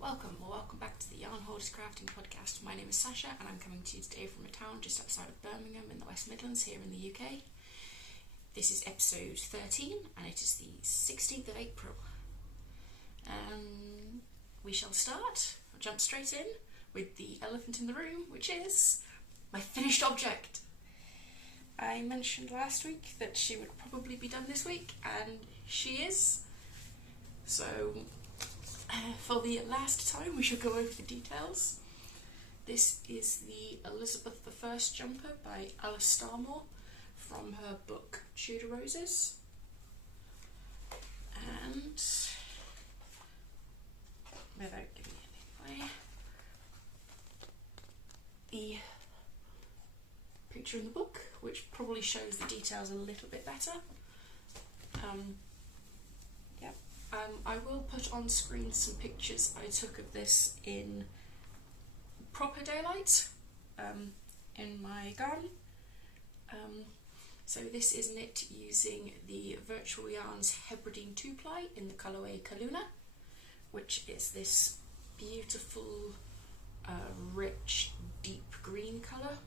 Welcome back to the Yarn Hoarders Crafting Podcast. My name is Sasha and I'm coming to you today from a town just outside of Birmingham in the West Midlands here in the UK. This is episode 13 and it is the 16th of April. We shall jump straight in with the elephant in the room, which is my finished object. I mentioned last week that she would probably be done this week, and she is. So for the last time, we shall go over the details. This is the Elizabeth I jumper by Alice Starmore from her book Tudor Roses. And without giving anything away, the picture in the book, which probably shows the details a little bit better. I will put on screen some pictures I took of this in proper daylight in my garden. So this is knit using the Virtual Yarns Hebridean 2-ply in the colourway Calluna, which is this beautiful rich deep green colour,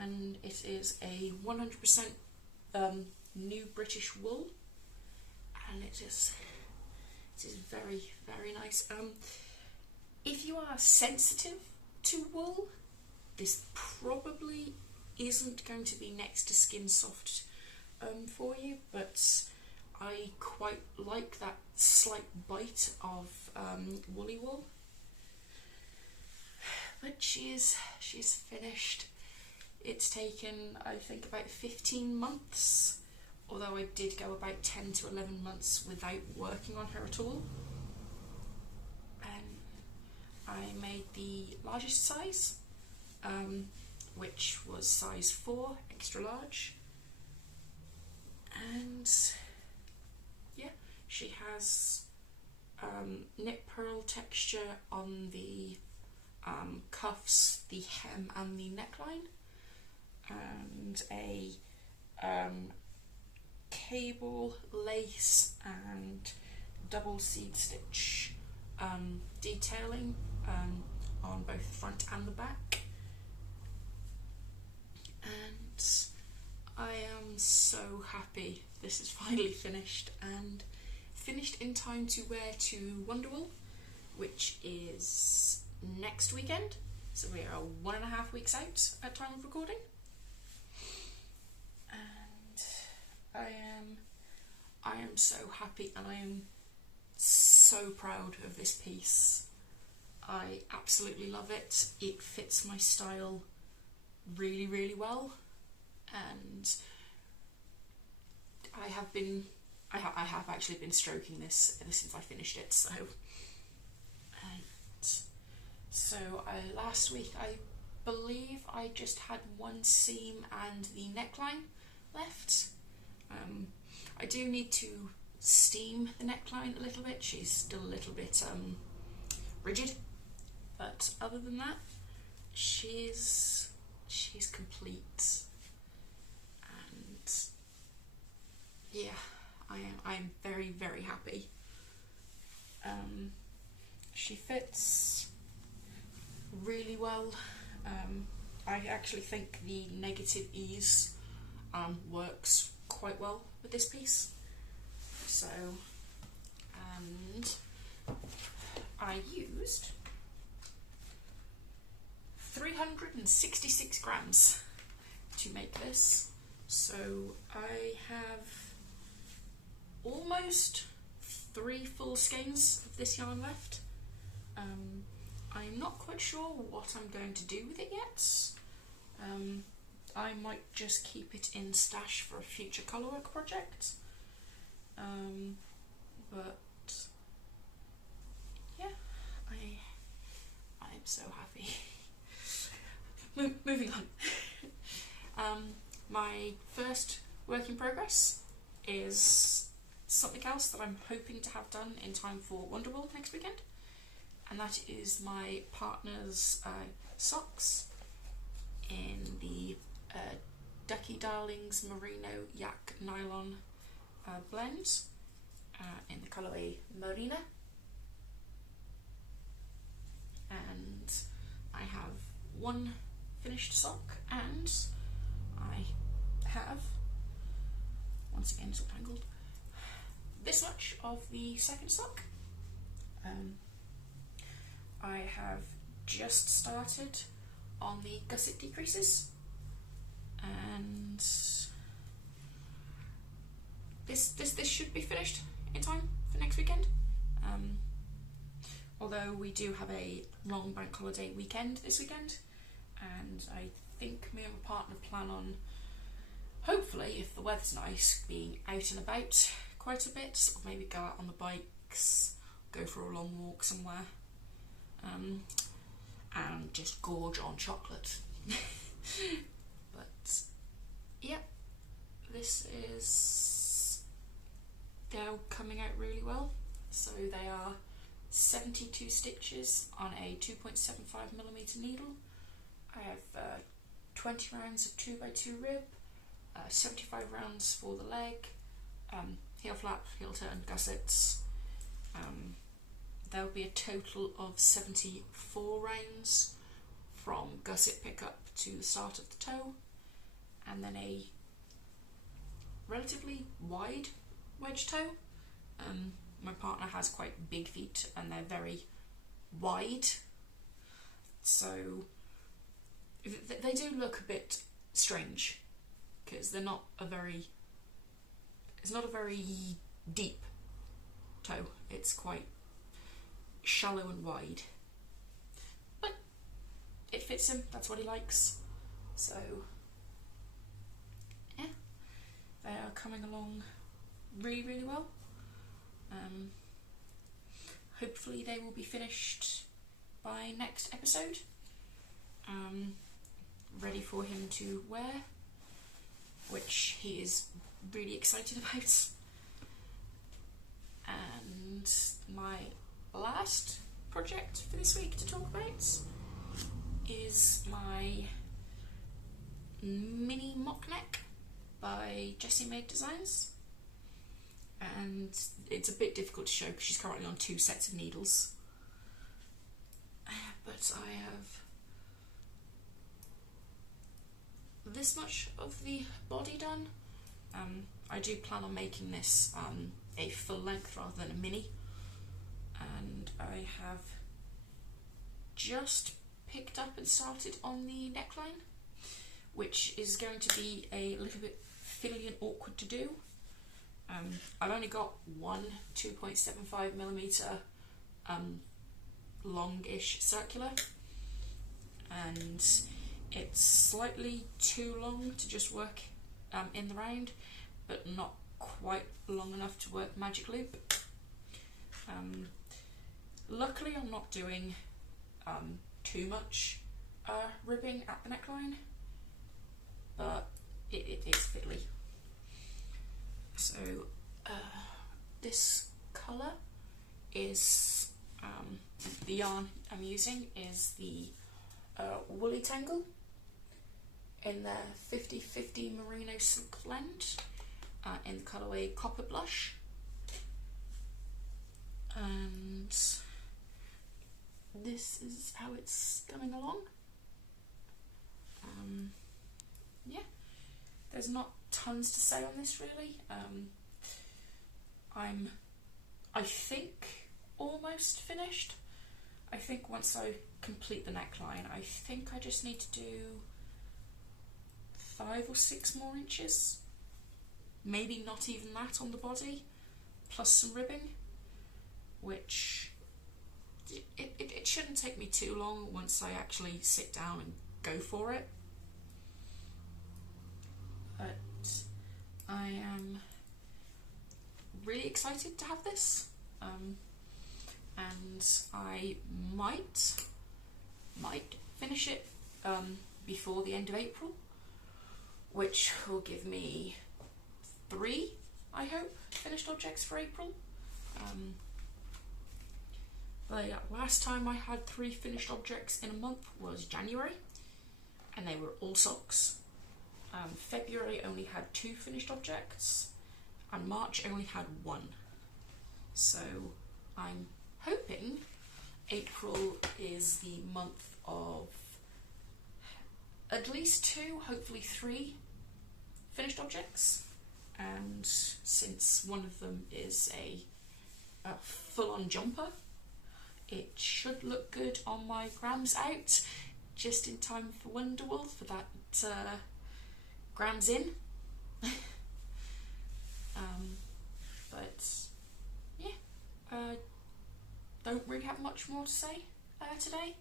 and it is a 100% new British wool. And it is very, very nice. If you are sensitive to wool, this probably isn't going to be next to skin soft for you, but I quite like that slight bite of woolly wool. But she is finished. It's taken, I think, about 15 months. Although I did go about 10 to 11 months without working on her at all. I made the largest size, which was size 4, extra large. And yeah, she has knit pearl texture on the cuffs, the hem and the neckline, and a cable, lace and double seed stitch detailing on both the front and the back. And I am so happy this is finally finished, and finished in time to wear to Wonderwool, which is next weekend. So we are 1.5 weeks out at time of recording. I am so happy, and I am so proud of this piece. I absolutely love it. It fits my style really, really well, and I have actually been stroking this ever since I finished it. So last week I believe I just had one seam and the neckline left. I do need to steam the neckline a little bit. She's still a little bit rigid, but other than that, she's complete. And yeah, I'm very, very happy. She fits really well. I actually think the negative ease works quite well with this piece. So, and I used 366 grams to make this. So I have almost 3 full skeins of this yarn left. I'm not quite sure what I'm going to do with it yet. I might just keep it in stash for a future colourwork project. But yeah, I'm so happy. Moving on. My first work in progress is something else that I'm hoping to have done in time for Wonderwool next weekend, and that is my partner's socks in the Ducky Darlings Merino Yak Nylon blend in the colourway Marina. one finished sock, and I have, once again it's all tangled, this much of the second sock. I have just started on the gusset decreases, and this should be finished in time for next weekend. Although we do have a long bank holiday weekend this weekend, and I think me and my partner plan on, hopefully if the weather's nice, being out and about quite a bit, or maybe go out on the bikes, go for a long walk somewhere, and just gorge on chocolate. But yeah, this is now coming out really well. So they are 72 stitches on a 2.75mm needle. I have 20 rounds of 2x2 rib, 75 rounds for the leg, heel flap, heel turn, gussets. There will be a total of 74 rounds from gusset pickup to the start of the toe, and then a relatively wide wedge toe. My partner has quite big feet and they're very wide, so they do look a bit strange because they're not a very, it's not a very deep toe, it's quite shallow and wide, but it fits him, that's what he likes. So yeah, they are coming along really, really well. Hopefully they will be finished by next episode, ready for him to wear, which he is really excited about. And my last project for this week to talk about is my mini mock neck by Jessie Maed Designs. And it's a bit difficult to show because she's currently on 2 sets of needles. But I have this much of the body done. I do plan on making this a full length rather than a mini. And I have just picked up and started on the neckline, which is going to be a little bit fiddly and awkward to do. I've only got one 2.75mm longish circular, and it's slightly too long to just work in the round, but not quite long enough to work magic loop. Luckily I'm not doing too much ribbing at the neckline, but it's fiddly. So this colour is, the yarn I'm using is the Woolly Tangle in the 50/50 Merino silk blend in the colourway Copper Blush. And this is how it's coming along. Yeah, there's not tons to say on this really. I think almost finished. I think once I complete the neckline, I think I just need to do 5 or 6 more inches, maybe not even that on the body, plus some ribbing, which it shouldn't take me too long once I actually sit down and go for it. But I am really excited to have this, and I might finish it before the end of April, which will give me 3, I hope, finished objects for April. Last time I had 3 finished objects in a month was January, and they were all socks. February only had 2 finished objects, and March only had 1. So I'm hoping April is the month of at least 2, hopefully 3 finished objects, and since one of them is a full-on jumper, it should look good on my grams out just in time for Wonderwall for that grams in. But yeah, don't really have much more to say today.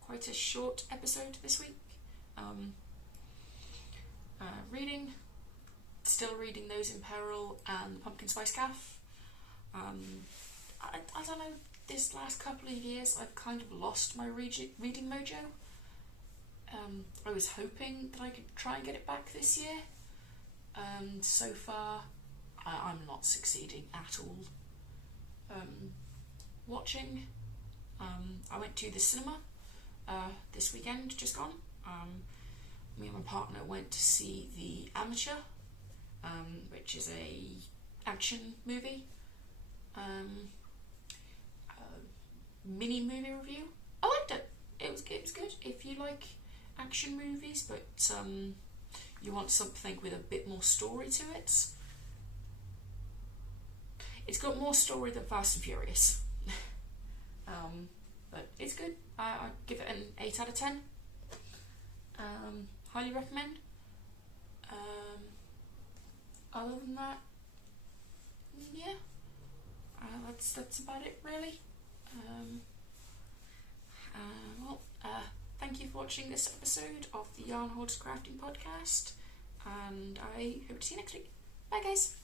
Quite a short episode this week. Still reading those in Peril and the Pumpkin Spice Calf. I don't know, this last couple of years I've kind of lost my reading mojo. I was hoping that I could try and get it back this year. So far I'm not succeeding at all. Watching, I went to the cinema this weekend, just gone. Me and my partner went to see The Amateur, which is a action movie, mini movie review. I liked it. It was good. If you like action movies, but you want something with a bit more story to it, it's got more story than Fast and Furious. But it's good. I'd give it an 8 out of 10. Highly recommend. Other than that, yeah, that's about it really. Thank you for watching this episode of the Yarn Hoarders Crafting Podcast, and I hope to see you next week. Bye guys.